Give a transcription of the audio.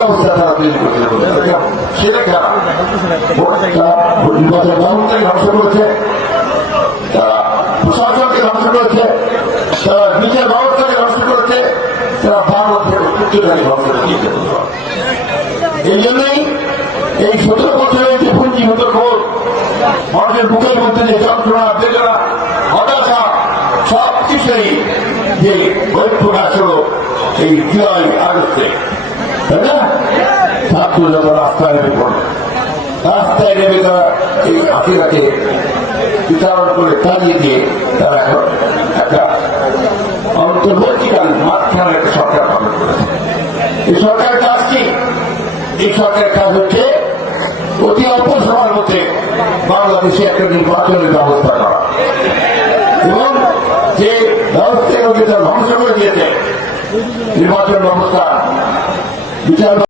অবস্থা তারা তৈরি করতে সেটা খারাপ। নির্বাচন ব্যবস্থাকে ধ্বংস করেছে, তারা প্রশাসনকে ধ্বংস করেছে, তারা বিচার ব্যবস্থাকে ধ্বংস করেছে, তারা ভারতের উচ্চতাকে ধ্বংস করে দিয়েছে। এই জন্যই এই 17 বছরের যে পুঞ্জীভূত ক্ষোভ, মানুষের বুকের মধ্যে যে যন্ত্রণা, বেদনা, হতাশা, সবকিছুই যে বহিঃপ্রকাশ হল এই জুলাই আগস্টে, তাই না? ছাত্র যখন রাস্তায় নেমে পড়ে, রাস্তায় নেমে তারা এই হাসিনাকে বিচারণ করে তাড়িয়ে দিয়ে তারা এখন একটা অন্তর্বর্তীকালীন মাঝখানে একটা সরকার গঠন করেছে। এই সরকারের কাজ কি? এই সরকারের কাজ হচ্ছে অতি অল্প সময়ের মধ্যে বাংলাদেশে একটা নির্বাচনের ব্যবস্থা করা, এবং যে ব্যবস্থাগুলোকে তারা ধ্বংস করে দিয়েছে নির্বাচন ব্যবস্থা বিচার